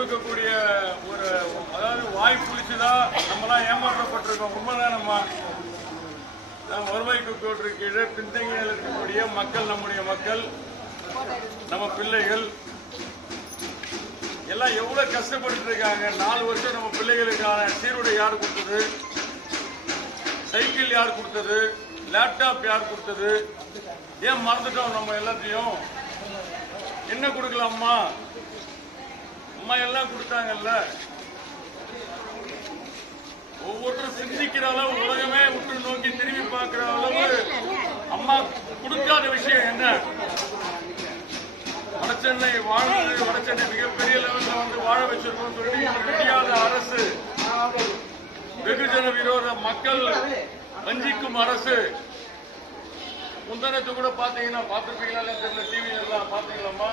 கொடுக்கக்கூடிய ஒரு அதாவது வாய் புளிச்சுதான் நம்மளாம் ஏமாற்றப்பட்டிருக்கோம். உண்மைதானம்மா? நாம் வறுமைக்கு கோட்டிருக்கீழே கீழே பின்தங்கியில் இருக்கக்கூடிய மக்கள் நம்முடைய மக்கள் நம்ம பிள்ளைகள் எல்லாம் எவ்வளவு கஷ்டப்பட்டு இருக்காங்க. நாலு வருஷம் நம்ம பிள்ளைகளுக்கான சீருடை யார் கொடுத்தது? சைக்கிள் யார் கொடுத்தது? லேப்டாப் யார் கொடுத்தது? ஏன் மறந்துட்டோம் நம்ம எல்லாத்தையும்? என்ன கொடுக்கலாமா அம்மா எல்லாம் கொடுத்தாங்கல்ல? ஒவ்வொருத்தரும் சிந்திக்கிற அளவு உலகமே உற்று நோக்கி திரும்பி பார்க்கிற அளவு அம்மா கொடுக்காத விஷயம் என்ன? வடச்சென்னை வாழ்ந்து வடச்சென்னை மிகப்பெரிய லெவல்ல வந்து வாழ வச்சிருக்கோம் சொல்லி முடியாத அரசு. வெகுஜன விரோத மக்கள் வஞ்சிக்கும் அரசு. முந்தனத்து கூட பாத்தீங்கன்னா பாத்திருப்பீங்களா தெரியல டிவி எல்லாம் பாத்தீங்களாம்மா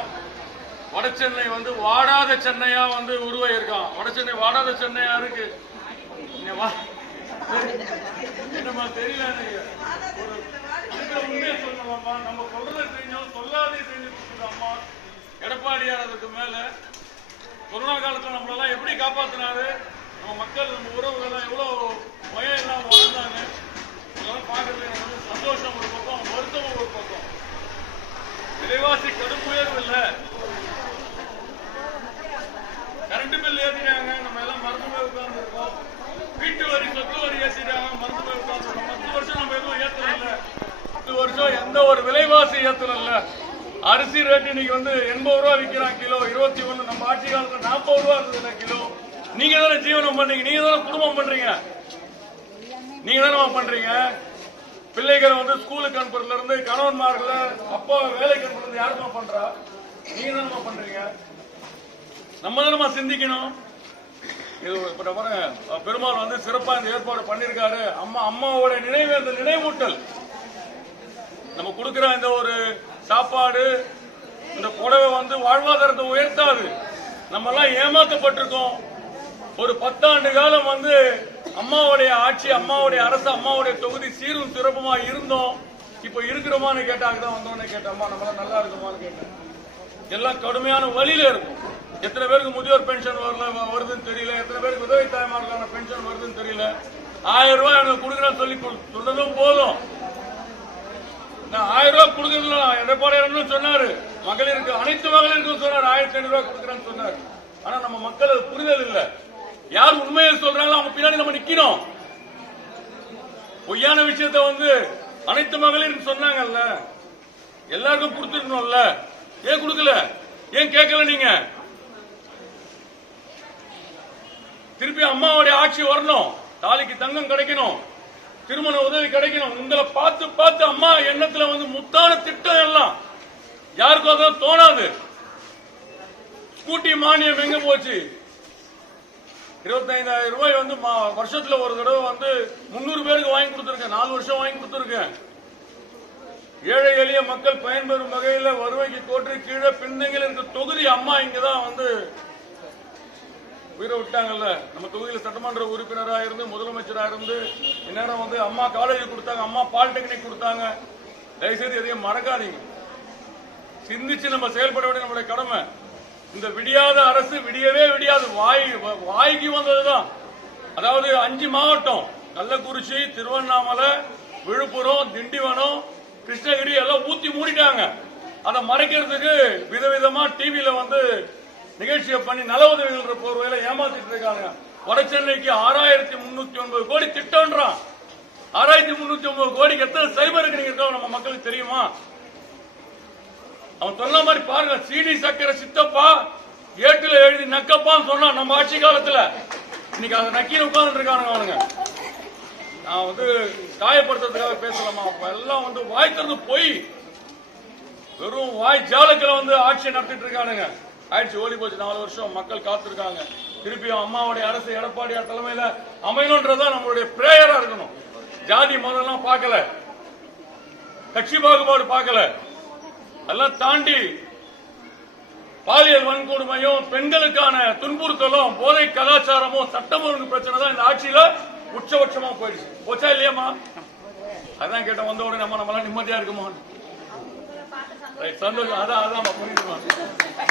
வடசென்னை வந்து வாடாத சென்னையா வந்து உருவாயிருக்கான் வடசென்னை வாடாத சென்னையா இருக்கு? இங்க தெரியல ஒரு உண்மையை சொல்லலாமா நம்ம சொல்றதை தெரிஞ்சோம் சொல்லாதே செஞ்சு கொடுக்குறோம்மா எடப்பாடியார் அதுக்கு மேல கொரோனா காலத்துல நம்மளெல்லாம் எப்படி காப்பாத்தினாரு? நம்ம மக்கள் நம்ம உறவுகள் எவ்வளவு பயம் இல்லாம வாழ்ந்தாங்க. இதெல்லாம் பார்க்கறது எனக்கு வந்து சந்தோஷம் ஒரு பக்கம் வருத்தம் ஒரு பக்கம். விலைவாசி கடும் உயர்வு கரண்ட் பில் ஏத்திட்டாங்க நம்ம எல்லாம் மறந்து போய் உட்கார்ந்து இருக்கோம் வீட்டு வரி சொத்து வரி ஏத்திட்டாங்க. மறந்து பத்து வருஷம் நம்ம எதுவும் ஏத்தல இல்ல பத்து வருஷம் எந்த ஒரு விலைவாசி ஏத்தல அரிசி ரேட் இன்னைக்கு வந்து எண்பது ரூபா விற்கிறான் கிலோ. இருபத்தி ஒண்ணு நம்ம ஆட்சி காலத்தில் நாற்பது ரூபா இருந்தது கிலோ. நீங்க தானே ஜீவனம் பண்றீங்க? நீங்க தானே குடும்பம் பண்றீங்க? நீங்க தானே பண்றீங்க? பிள்ளைகளை வந்து ஸ்கூலுக்கு அனுப்புறதுல இருந்து கணவன்மார்கள அப்பா வேலைக்கு அனுப்புறது யாருமா பண்றா? நீங்க தானே பண்றீங்க? நம்ம தானே சிந்திக்கணும். இது நம்ம பாருங்க, பெருமாள் வந்து சிறப்பா இந்த ஏற்பாடு பண்ணியிருக்காரு அம்மா அம்மாவோட நினைவு அந்த நினைவூட்டல். நம்ம கொடுக்குற இந்த ஒரு சாப்பாடு இந்த புடவை வந்து வாழ்வாதாரத்தை உயர்த்தாது. நம்ம எல்லாம் ஏமாத்தப்பட்டிருக்கோம். ஒரு பத்தாண்டு காலம் வந்து அம்மாவுடைய ஆட்சி அம்மாவுடைய அரசு அம்மாவுடைய தொகுதி சீரும் சிறப்புமா இருந்தோம். இப்ப இருக்கிறோமான்னு கேட்டாங்க தான் வந்தோடனே கேட்டேன் அம்மா நம்மளாம் நல்லா இருக்குமான்னு கேட்டேன். எல்லாம் கடுமையான வழியில இருக்கும். எத்தனை பேருக்கு முதியோர் பென்ஷன் வரல வருதுன்னு தெரியல. எத்தனை பேருக்கு உதவி தாய்மார்களான பென்ஷன் வருதுன்னு தெரியல. ஆயிரம் ரூபாய் எனக்கு கொடுக்குறேன்னு சொல்லி கொடு- சொன்னதும் போதும். நான் ஆயிரம் ரூபாய் கொடுக்கணும் எடப்பாடி சொன்னாரு. மகளிருக்கு அனைத்து மகளிருக்கும் சொன்னார். ஆயிரத்தி ஐநூறு ரூபாய் கொடுக்குறேன்னு சொன்னார். ஆனா நம்ம மக்கள் அது புரிதல் இல்ல. யார் உண்மையை சொல்றாங்களோ அவங்க பின்னாடி நம்ம நிக்கணும். பொய்யான விஷயத்த வந்து அனைத்து மகளிருக்கு சொன்னாங்கல்ல. எல்லாருக்கும் கொடுத்துருக்கணும்ல ஏன் கொடுக்கல? ஏன் கேட்கல நீங்க? திருப்பி அம்மாவுடைய ஆட்சி வரணும். தாலிக்கு தங்கம் கிடைக்கணும். திருமண உதவி கிடைக்கணும். உங்களை பார்த்து பார்த்து அம்மா எண்ணத்துல வந்து முத்தான திட்டம் எல்லாம். யாருக்கும் அதான் தோணாது. ஸ்கூட்டி மானியம் எங்க போச்சு? இருபத்தைந்தாயிரம் ரூபாய் வந்து மா- வருஷத்துல ஒரு தடவை வந்து முன்னூறு பேருக்கு வாங்கி கொடுத்துருக்கேன். நாலு வருஷம் வாங்கி கொடுத்துருக்கேன். ஏழை எளிய மக்கள் பயன்பெறும் வகையில வருவாய்க்கு தோற்று கீழே பின்தங்கில இருக்க தொகுதி அம்மா இங்கதான் வந்து உயிரை விட்டாங்கல்ல. நம்ம தொகுதியில் சட்டமன்ற உறுப்பினராக இருந்து முதலமைச்சராக இருந்து இந்நேரம் வந்து அம்மா காலேஜ் கொடுத்தாங்க அம்மா பாலிடெக்னிக் கொடுத்தாங்க. தயவுசெய்து எதையும் மறக்காதீங்க. சிந்திச்சு நம்ம செயல்பட வேண்டிய நம்மளுடைய கடமை. இந்த விடியாத அரசு விடியவே விடியாது. வாய் வாய்க்கு வந்ததுதான். அதாவது அஞ்சு மாவட்டம் கள்ளக்குறிச்சி திருவண்ணாமலை விழுப்புரம் திண்டிவனம் கிருஷ்ணகிரி எல்லாம் ஊத்தி மூடிட்டாங்க. அதை மறைக்கிறதுக்கு விதவிதமா டிவியில வந்து நிகழ்ச்சியை பண்ணி நல உதவிகள் போர்வையில ஏமாத்திட்டு இருக்காங்க. வட சென்னைக்கு ஆறாயிரத்தி முன்னூத்தி ஒன்பது கோடி திட்டம்ன்றான். ஆறாயிரத்தி முன்னூத்தி ஒன்பது கோடிக்கு எத்தனை சைபர் இருக்கிறீங்க நம்ம மக்களுக்கு தெரியுமா? அவன் சொன்ன மாதிரி பாருங்க சீனி சக்கரை சித்தப்பா ஏட்டுல எழுதி நக்கப்பான்னு சொன்னா நம்ம ஆட்சி காலத்துல. இன்னைக்கு அதை நக்கீர் உட்கார்ந்து இருக்கானுங்க அவனுங்க. நான் வந்து காயப்படுத்துறதுக்காக பேசலாமா? எல்லாம் வந்து வாய் திறந்து போய் வெறும் வாய் ஜாலக்கில் வந்து ஆட்சியை நடத்திட்டு இருக்கானுங்க. ஆயிடுச்சு ஓடி போச்சு. நாலு வருஷம் மக்கள் காத்திருக்காங்க. திருப்பியும் அம்மாவுடைய அரசு எடப்பாடியார் தலைமையில அமையணும்ன்றதா நம்மளுடைய பிரேயரா இருக்கணும். ஜாதி மதம்லாம் பார்க்கல. கட்சி பாகுபாடு பார்க்கல. அதெல்லாம் தாண்டி பாலியல் வன்கொடுமையும் பெண்களுக்கான துன்புறுத்தலும் போதை கலாச்சாரமும் சட்டம் ஒழுங்கு பிரச்சனை தான் இந்த ஆட்சியில உச்சபட்சமா போயிடுச்சு. போச்சா இல்லையாமா அதான் கேட்டேன் வந்த உடனே நம்ம நம்மளாம் நிம்மதியா இருக்குமா சந்தோஷம் அதான் அதான் புரியுதுமா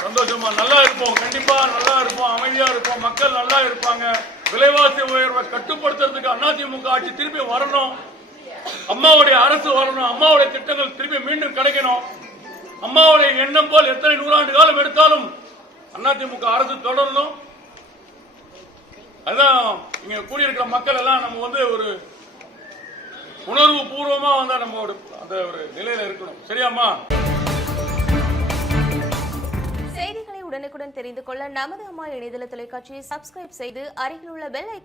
சந்தோஷமா நல்லா இருப்போம் கண்டிப்பா நல்லா இருப்போம் அமைதி மக்கள் நல்லா இருப்பாங்க. விலைவாசி உயர்வை கட்டுப்படுத்துறதுக்கு அதிமுக ஆட்சி திருப்பி வரணும். அம்மாவுடைய அரசு வரணும் அம்மாவுடைய திட்டங்கள் திருப்பி மீண்டும் கிடைக்கணும். அம்மாவுடைய எண்ணம் போல் எத்தனை நூறாண்டு காலம் எடுத்தாலும் அதிமுக அரசு தொடரணும். அதான் இங்க கூடியிருக்கிற மக்கள் எல்லாம் நம்ம வந்து ஒரு உணர்வு பூர்வமா வந்து நம்ம ஒரு அந்த ஒரு நிலையில இருக்கணும். சரியாம்மா? செய்திகளை உடனுக்குடன் தெரிந்து கொள்ள நமது அம்மா இணையதள தொலைக்காட்சியை சப்ஸ்கிரைப் செய்து அருகில் உள்ள பெல் ஐக்கான்